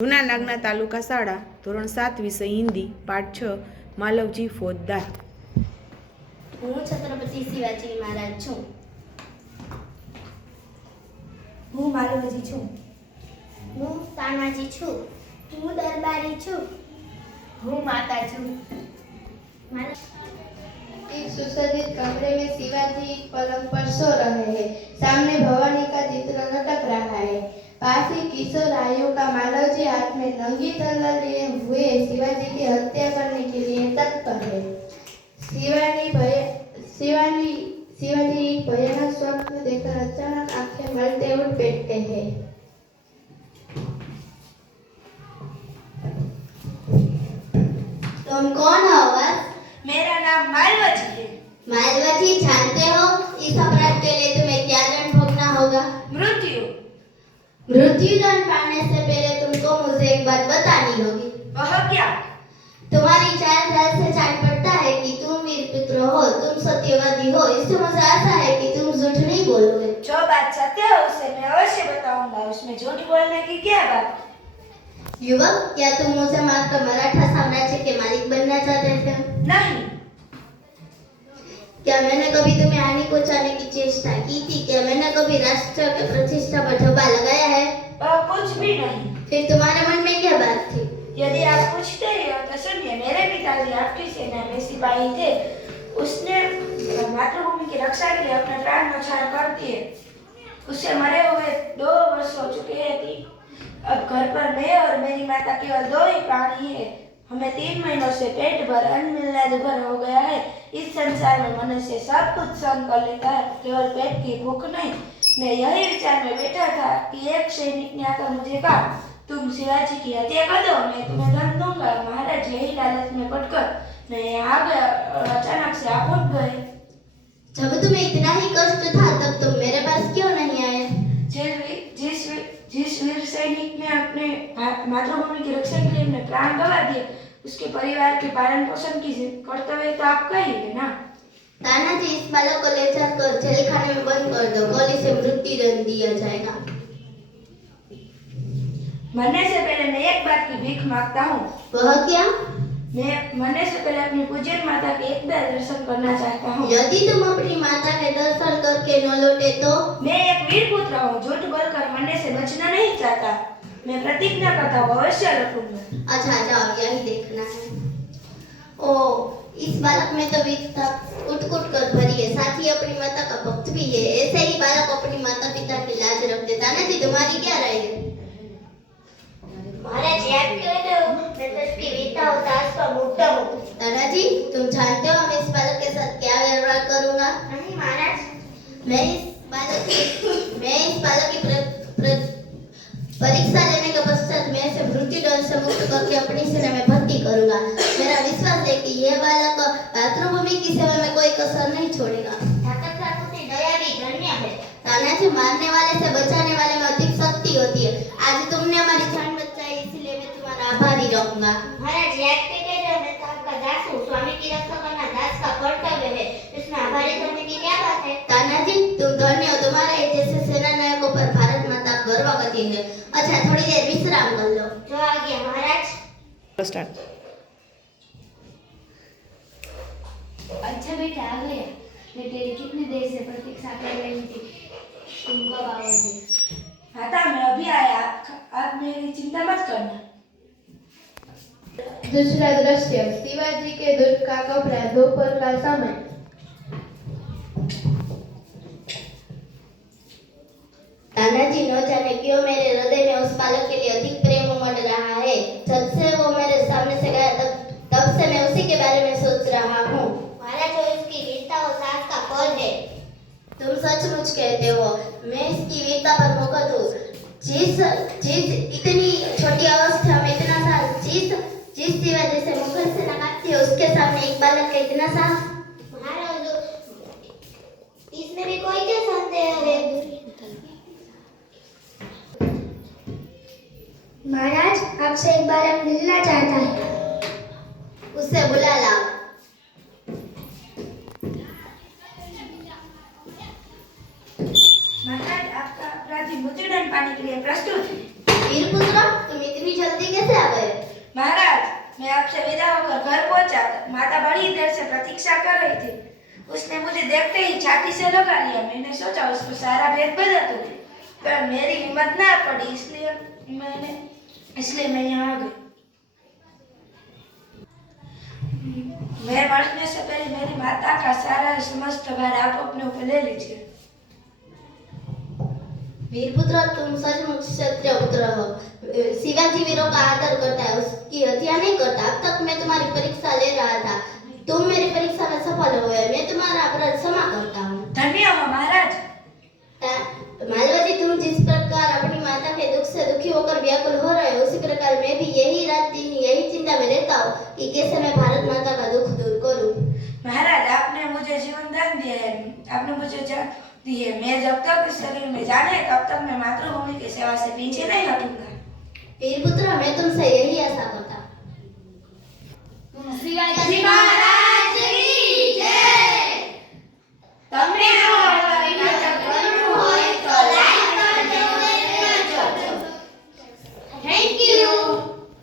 જૂના નાગના તાલુકા શાળા ધોરણ 7 વિષય હિન્દી પાઠ 6 માલવજી ફોજદાર। હું છત્રપતિ શિવાજી મહારાજ છું। હું માલવજી છું। હું તાનાજી છું। હું દરબારી છું। હું माता છું। एक सुसज्जित कमरे में शिवाजी पलंग पर सो रहे हैं। सामने भवानी का चित्र लटक रहा है। पास ही किशोर आयु का मालवजी हाथ में नंगी तलवार लिए हुए शिवाजी की हत्या करने के लिए तत्पर है। शिवाजी भयानक स्वप्न देखकर अचानक आंखें मलते उठ बैठते हैं। तुम कौन हो बस? मेरा नाम मालवजी है। मालवजी, जानते हो इस अपराध के लिए तुम्हें क्या दंड भोगना होगा? मृत्यु। मृत्यु दंड पाने से पहले तुमको मुझे एक बात बतानी होगी। वह क्या? तुम्हारी चाल ढाल से जान पड़ता है कि तुम वीर पुत्र हो, तुम सत्यवादी हो। इससे मुझे आशा है कि तुम झूठ नहीं बोलोगे। जो बात सत्य है उसे मैं अवश्य बताऊंगा। उसमें झूठ बोलने की क्या बात? युवक, क्या तुम मुझे मारकर मराठा साम्राज्य के मालिक बनना चाहते थे? नहीं। क्या मैंने कभी तुम्हें हानि पहुंचाने की चेष्टा की थी? क्या मैंने कभी राष्ट्र के प्रतिष्ठा पर धब्बा लगाया है? कुछ भी नहीं। फिर तुम्हारे मन में क्या बात थी? यदि आप पूछते ही हो तो सुनिए। मेरे पिताजी आपकी सेना में सिपाही थे। उसने मातृभूमि की रक्षा के लिए अपने प्राण न्यौछावर कर दिए। उससे मरे हुए 2 वर्ष हो चुके हैं। अब घर पर मैं और मेरी माता केवल 2 ही प्राणी है। हमें 3 महीनों से पेट भर अन्न मिलना दुभर हो गया है। इस संसार में मनुष्य सब कुछ सहन कर लेता है, केवल पेट की भूख नहीं। मैं यही विचार में बैठा था कि एक सैनिक ने आकर मुझे कहा, तुम शिवाजी की हत्या कर दो, मैं तुम्हें धन दूंगा। महाराज यही लालच में पड़कर मैं यहाँ आ गया और अचानक से आप उठ गए। जब तुम्हें इतना ही कष्ट था तब तुम मेरे पास क्यों नहीं आए? जिस वीर सैनिक ने अपने मातृभूमि की रक्षा के लिए अपने प्राण गंवा दिए, उसके परिवार के पालन पोषण की कर्तव्य तो आपका ही है ना। तानाजी, इस बालक को ले जाकर जेल खाने में बंद कर दो। कल इसे मृत्यु दंड दिया जाएगा। मरने से पहले मैं एक बात की भीख मांगता हूँ। वह क्या? मैं मरने से पहले अपनी पूज्य माता के एक बार दर्शन करना चाहता हूँ। यदि तुम अपनी माता के दर्शन करके न लौटे तो? मैं एक वीर पुत्र हूँ, झूठ बोलकर मरने से बचना नहीं चाहता। मैं प्रतिज्ञा करता हूँ, अवश्य रखूंगा। अच्छा जाओ, यही देखना है। ओ, इस बालक में तो वीरता उठ-उठ कर भरी है, साथ ही अपनी माता का भक्त भी है। ऐसे ही बालक अपनी माता पिता की लाज रखते। तानाजी, तुम्हारी क्या राय है? महाराज, याद क्यों तो मैं तो इसकी वीरता और साहस का मुद्दा हूँ। तानाजी, तुम जानते हो मैं इस बालक के साथ क्या व्यवहार करूंगा? नहीं महाराज। मैं इस बालक की परीक्षा लेने के पश्चात मैं इसे मृत्यु दंड से मुक्त करके अपनी सेना में भर्ती करूंगा। मेरा विश्वास है कि यह बालक मातृभूमि की सेवा में कोई कसर नहीं छोड़ेगा। दया भी धन्य है। तानाजी, मारने वाले से बचाने वाले में अधिक शक्ति होती है। आज तुमने हमारी जान बचाई, इसलिए मैं तुम्हारा आभारी रहूंगा। महाराज, याद कीजिए, मैं तो आपका दास हूँ। स्वामी की रक्षा करना दास का कर्तव्य है। इसमें आभारी होने की क्या बात है? तानाजी, तुम धन्य हो। तुम्हारे जैसे सेना नायकों पर भारत माता गर्व करती है। अच्छा, थोड़ी देर विश्राम कर लो। जो आ गया महाराज। स्टार्ट। अच्छा बेटा, आ गया। मैं तेरी कितनी देर से प्रतीक्षा कर रही थी। तुम कब आओगे? माता, मैं अभी आया। आप मेरी चिंता मत करना। दूसरा दृश्य, शिवाजी के दूध का कपड़ा, दोपहर का समय। तानाजी, न जाने क्यों मेरे हृदय में उस बालक के लिए अधिक प्रेम उमड़ रहा है। जब से वो मेरे सामने से गया तब से मैं उसी के बारे में सोच रहा हूँ। महाराज, जो इसकी वीरता और साहस का फल है। तुम सचमुच कहते हो। मैं इसकी वीरता पर मुग्ध हूँ। जिस इतनी छोटी अवस्था में इतना साहस, जिस शिवाजी से मुगल सेना काटती है, उसके सामने एक बालक का इतना साहस। महाराज, इसमें भी कोई क्या संदेह है? महाराज, आपसे एक बार हम मिलना चाहता है। उससे बुला लाओ। महाराज, आपका अपराधी मृत्युदंड पाने के लिए प्रस्तुत है। वीरपुत्र, तुम इतनी जल्दी महाराज, मैं आपसे विदा होकर घर पहुंचा तो माता बड़ी देर से प्रतीक्षा कर रही थी। उसने मुझे देखते ही छाती से लगा लिया। मैंने सोचा उसको सारा भेद बता दूं, पर मेरी हिम्मत ना पड़ी, इसलिए मैं यहाँ आ गई। मैं मरने से पहले मेरी माता का सारा समस्त भार आप अपने ऊपर ले लीजिए। वीरपुत्र, तुम सचमुच क्षत्रिय पुत्र हो। शिवाजी वीरों का आदर करता है, उसकी हत्या नहीं करता। अब तक मैं तुम्हारी परीक्षा ले रहा था, तुम मेरी परीक्षा में सफल हुए। मैं तुम्हारा अपराध क्षमा करता हूँ। धन्य हो महाराज। मालवती, तुम जिस प्रकार अपनी माता के दुख से दुखी होकर व्याकुल हो रहे हो, उसी प्रकार मैं भी यही रात दिन यही चिंता में रहता हूँ कि कैसे मैं भारत माता का दुख दूर करूँ। महाराज, आपने मुझे जीवन दान दिया है, आपने मुझे जान दी है। मैं जब तक इस शरीर में जान है तब तक मैं मातृभूमि की सेवा से पीछे नहीं हटूंगा। वीरपुत्र, मैं तुमसे यही आशा करता हूँ।